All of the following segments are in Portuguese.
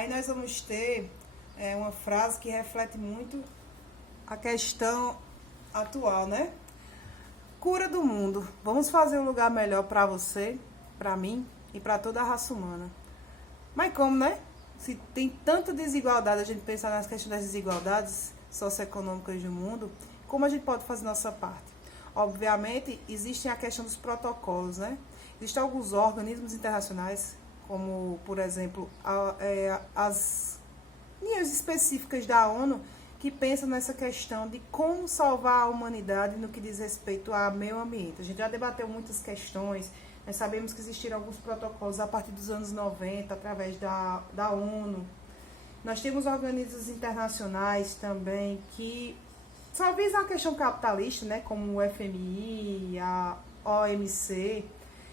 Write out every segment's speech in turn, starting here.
Aí nós vamos ter uma frase que reflete muito a questão atual, né? Cura do mundo. Vamos fazer um lugar melhor para você, para mim e para toda a raça humana. Mas como, né? Se tem tanta desigualdade, a gente pensar nas questões das desigualdades socioeconômicas do mundo, como a gente pode fazer nossa parte? Obviamente, existem a questão dos protocolos, né? Existem alguns organismos internacionais, como, por exemplo, as linhas específicas da ONU, que pensam nessa questão de como salvar a humanidade no que diz respeito ao meio ambiente. A gente já debateu muitas questões, nós sabemos que existiram alguns protocolos a partir dos anos 90, através da ONU. Nós temos organismos internacionais também que só visam a questão capitalista, né, como o FMI, a OMC,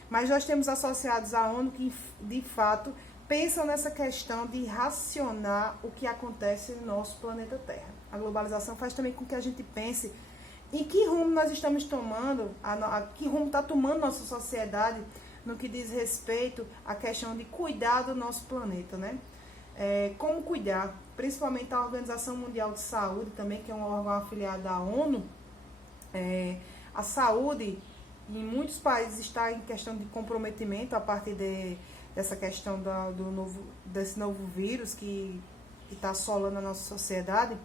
mas nós temos associados à ONU que, de fato, pensam nessa questão de racionar o que acontece no nosso planeta Terra. A globalização faz também com que a gente pense em que rumo nós estamos tomando, que rumo está tomando nossa sociedade no que diz respeito à questão de cuidar do nosso planeta, né? Como cuidar, principalmente a Organização Mundial de Saúde também, que é um órgão afiliado à ONU. A saúde em muitos países está em questão de comprometimento a partir dessa questão desse novo vírus que está assolando a nossa sociedade,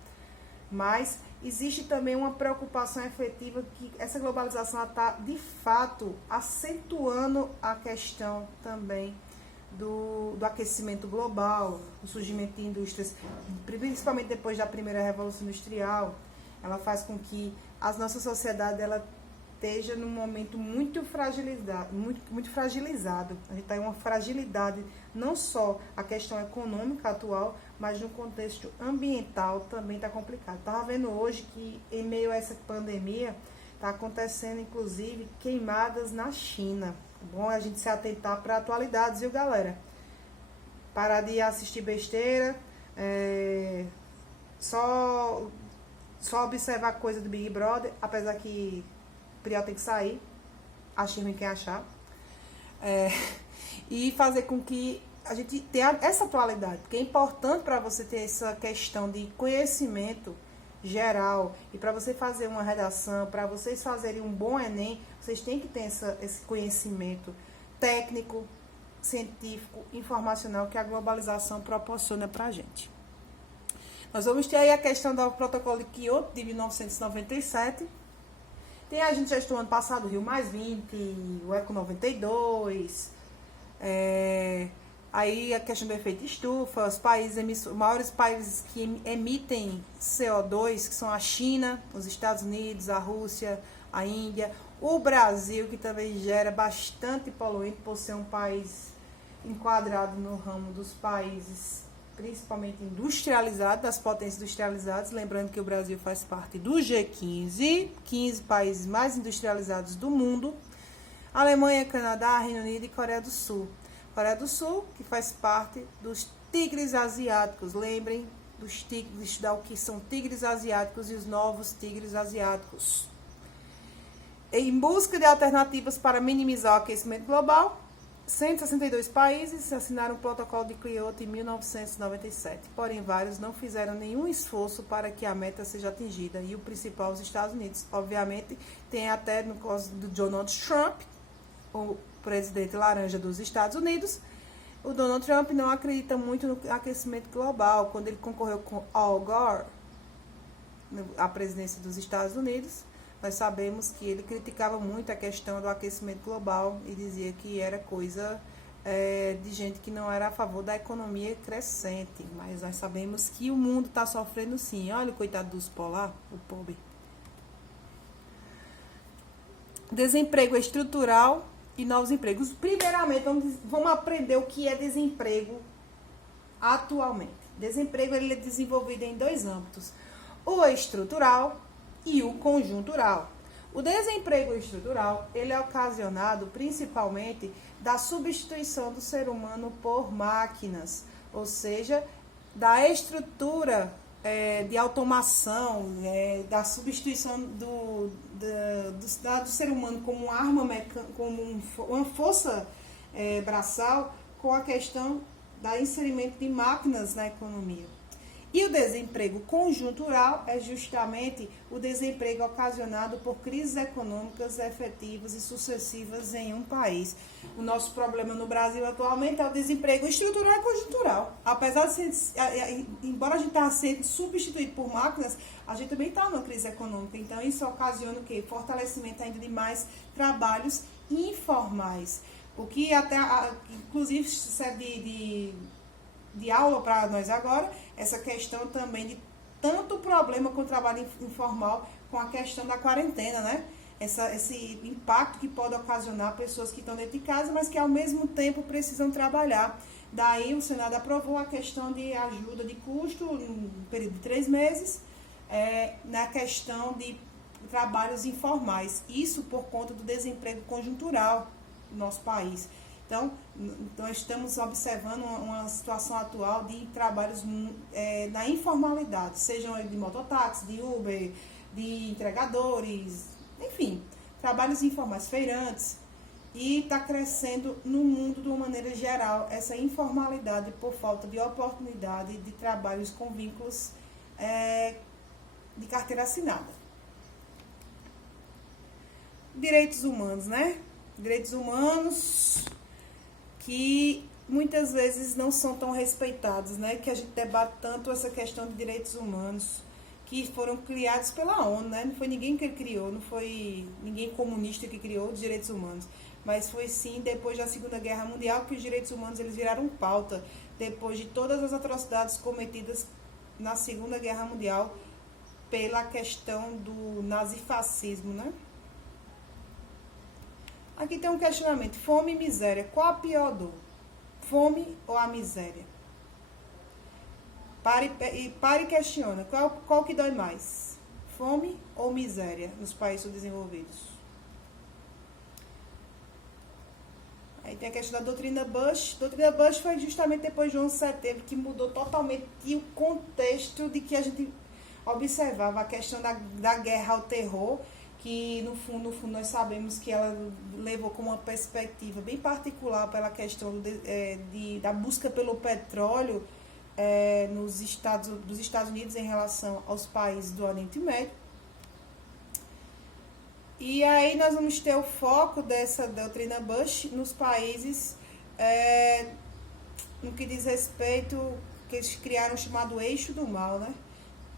mas existe também uma preocupação efetiva que essa globalização está, de fato, acentuando a questão também do aquecimento global, o surgimento de indústrias, principalmente depois da primeira Revolução Industrial. Ela faz com que a nossa sociedade ela esteja num momento muito fragilizado. A gente tem uma fragilidade, não só a questão econômica atual, mas no contexto ambiental também está complicado. Estava vendo hoje que, em meio a essa pandemia, está acontecendo, inclusive, queimadas na China. É bom a gente se atentar para atualidades, viu, galera? Parar de assistir besteira, só observar coisa do Big Brother, apesar que Priol tem que sair, ache ruim quem achar, e fazer com que a gente tenha essa atualidade, porque é importante para você ter essa questão de conhecimento geral, e para você fazer uma redação, para vocês fazerem um bom Enem, vocês têm que ter esse conhecimento técnico, científico, informacional que a globalização proporciona para a gente. Nós vamos ter aí a questão do Protocolo de Kyoto de 1997. Tem a gente já estudou ano passado o Rio +20, o Eco 92, aí a questão do efeito estufa, os maiores países que emitem CO2, que são a China, os Estados Unidos, a Rússia, a Índia, o Brasil, que também gera bastante poluente por ser um país enquadrado no ramo dos países principalmente industrializados, das potências industrializadas, lembrando que o Brasil faz parte do G15, 15 países mais industrializados do mundo, Alemanha, Canadá, Reino Unido e Coreia do Sul. Coreia do Sul, que faz parte dos tigres asiáticos, lembrem dos tigres, de estudar o que são tigres asiáticos e os novos tigres asiáticos. Em busca de alternativas para minimizar o aquecimento global, 162 países assinaram o Protocolo de Kyoto em 1997, porém vários não fizeram nenhum esforço para que a meta seja atingida, e o principal, os Estados Unidos. Obviamente, tem até no caso do Donald Trump, o presidente laranja dos Estados Unidos. O Donald Trump não acredita muito no aquecimento global. Quando ele concorreu com Al Gore à presidência dos Estados Unidos, nós sabemos que ele criticava muito a questão do aquecimento global e dizia que era coisa de gente que não era a favor da economia crescente. Mas nós sabemos que o mundo está sofrendo sim. Olha o coitado dos polar, o pobre. Desemprego estrutural e novos empregos. Primeiramente, vamos aprender o que é desemprego atualmente. Desemprego ele é desenvolvido em dois âmbitos: o estrutural e o conjuntural. O desemprego estrutural ele é ocasionado principalmente da substituição do ser humano por máquinas, ou seja, da estrutura de automação, da substituição do ser humano como uma arma mecânica, como uma força braçal, com a questão da inserimento de máquinas na economia. E o desemprego conjuntural é justamente o desemprego ocasionado por crises econômicas efetivas e sucessivas em um país. O nosso problema no Brasil atualmente é o desemprego estrutural e conjuntural. Apesar de ser, embora a gente esteja sendo substituído por máquinas, a gente também está numa crise econômica. Então isso ocasiona o quê? Fortalecimento ainda de mais trabalhos informais. O que até, inclusive, serve de aula para nós agora, essa questão também de tanto problema com o trabalho informal, com a questão da quarentena, né? Esse impacto que pode ocasionar pessoas que estão dentro de casa, mas que ao mesmo tempo precisam trabalhar. Daí o Senado aprovou a questão de ajuda de custo, no período de 3 meses, na questão de trabalhos informais. Isso por conta do desemprego conjuntural no nosso país. Então, nós estamos observando uma situação atual de trabalhos na informalidade, sejam de mototáxi, de Uber, de entregadores, enfim, trabalhos informais, feirantes, e está crescendo no mundo de uma maneira geral essa informalidade por falta de oportunidade de trabalhos com vínculos de carteira assinada. Direitos humanos, né? Direitos humanos que muitas vezes não são tão respeitados, né? Que a gente debate tanto essa questão de direitos humanos que foram criados pela ONU, né? Não foi ninguém que criou, não foi ninguém comunista que criou os direitos humanos, mas foi sim depois da Segunda Guerra Mundial que os direitos humanos eles viraram pauta, depois de todas as atrocidades cometidas na Segunda Guerra Mundial pela questão do nazifascismo, né? Aqui tem um questionamento. Fome e miséria. Qual a pior dor? Fome ou a miséria? Pare e questiona. Qual que dói mais? Fome ou miséria nos países subdesenvolvidos? Aí tem a questão da doutrina Bush. A doutrina Bush foi justamente depois de 11 de setembro que mudou totalmente o contexto de que a gente observava a questão da guerra ao terror, que no fundo nós sabemos que ela levou como uma perspectiva bem particular pela questão da busca pelo petróleo dos Estados Unidos em relação aos países do Oriente Médio. E aí nós vamos ter o foco dessa doutrina Bush nos países no que diz respeito, que eles criaram o chamado eixo do mal, né?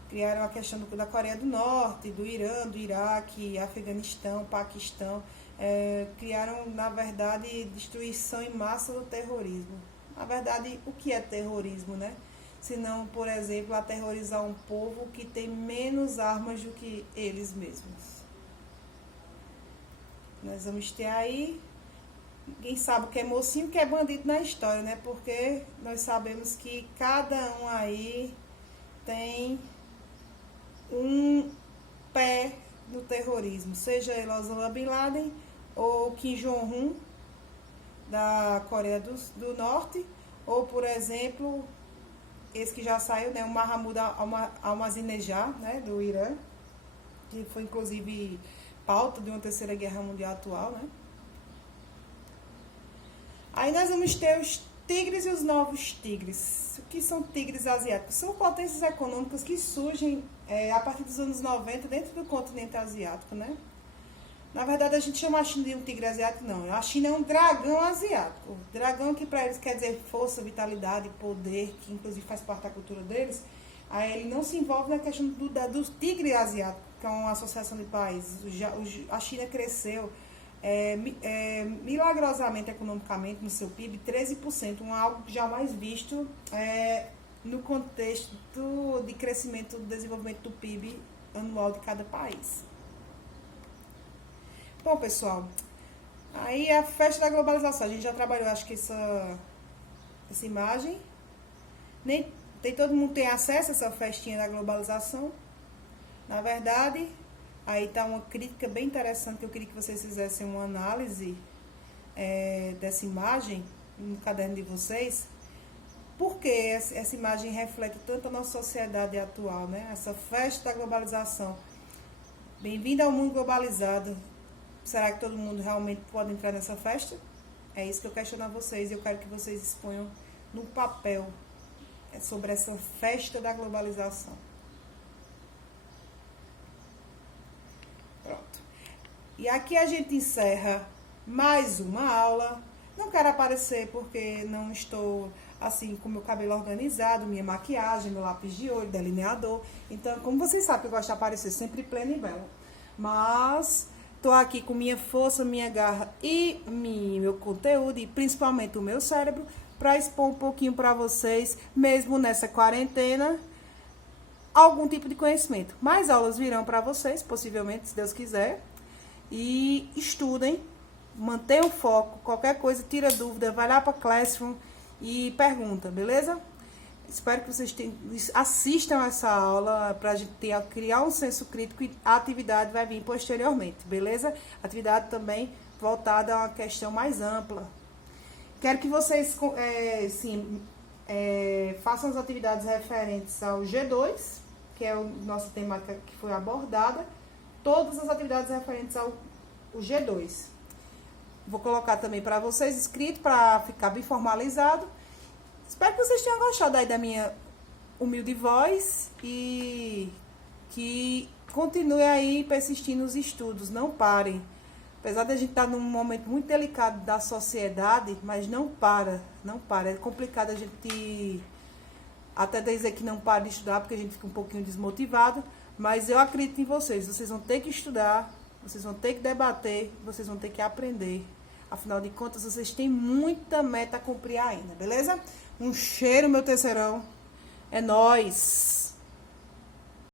Criaram a questão da Coreia do Norte, do Irã, do Iraque, Afeganistão, Paquistão. Criaram, na verdade, destruição em massa do terrorismo. Na verdade, o que é terrorismo, né? Se não, por exemplo, aterrorizar um povo que tem menos armas do que eles mesmos. Nós vamos ter aí, quem sabe o que é mocinho, o que é bandido na história, né? Porque nós sabemos que cada um aí tem um pé no terrorismo, seja ele Osama Bin Laden ou Kim Jong-un da Coreia do Norte, ou por exemplo, esse que já saiu, né, o Mahmoud Ahmadinejad, né, do Irã, que foi inclusive pauta de uma terceira guerra mundial atual, né? Aí nós vamos ter os tigres e os novos tigres. O que são tigres asiáticos? São potências econômicas que surgem a partir dos anos 90 dentro do continente asiático, né? Na verdade, a gente chama a China de um tigre asiático, não. A China é um dragão asiático. Dragão que para eles quer dizer força, vitalidade, poder, que inclusive faz parte da cultura deles. Aí ele não se envolve na questão do tigre asiático, que é uma associação de países. A China cresceu milagrosamente economicamente no seu PIB 13%, algo jamais visto no contexto de crescimento do desenvolvimento do PIB anual de cada país. Bom, pessoal, aí a festa da globalização, a gente já trabalhou, acho que essa imagem, nem todo mundo tem acesso a essa festinha da globalização. Na verdade, aí está uma crítica bem interessante, que eu queria que vocês fizessem uma análise dessa imagem no caderno de vocês. Por que essa imagem reflete tanto a nossa sociedade atual, né? Essa festa da globalização. Bem-vindo ao mundo globalizado. Será que todo mundo realmente pode entrar nessa festa? É isso que eu questiono a vocês e eu quero que vocês exponham no papel sobre essa festa da globalização. Pronto. E aqui a gente encerra mais uma aula. Não quero aparecer porque não estou assim com meu cabelo organizado, minha maquiagem, meu lápis de olho, delineador. Então, como vocês sabem, eu gosto de aparecer sempre plena e bela. Mas estou aqui com minha força, minha garra e meu conteúdo, e principalmente o meu cérebro, para expor um pouquinho para vocês, mesmo nessa quarentena, algum tipo de conhecimento. Mais aulas virão para vocês, possivelmente, se Deus quiser. E estudem, mantenham o foco, qualquer coisa, tira dúvida, vai lá para Classroom e pergunta, beleza? Espero que vocês assistam essa aula para a gente criar um senso crítico, e a atividade vai vir posteriormente, beleza? Atividade também voltada a uma questão mais ampla. Quero que vocês façam as atividades referentes ao G2, que é o nosso tema que foi abordada. Todas as atividades referentes ao G2. Vou colocar também para vocês escrito, para ficar bem formalizado. Espero que vocês tenham gostado aí da minha humilde voz e que continue aí persistindo nos estudos, não parem. Apesar de a gente estar num momento muito delicado da sociedade, mas não para. É complicado a gente até dizer que não para de estudar, porque a gente fica um pouquinho desmotivado, mas eu acredito em vocês. Vocês vão ter que estudar, vocês vão ter que debater, vocês vão ter que aprender. Afinal de contas, vocês têm muita meta a cumprir ainda, beleza? Um cheiro, meu terceirão. É nóis!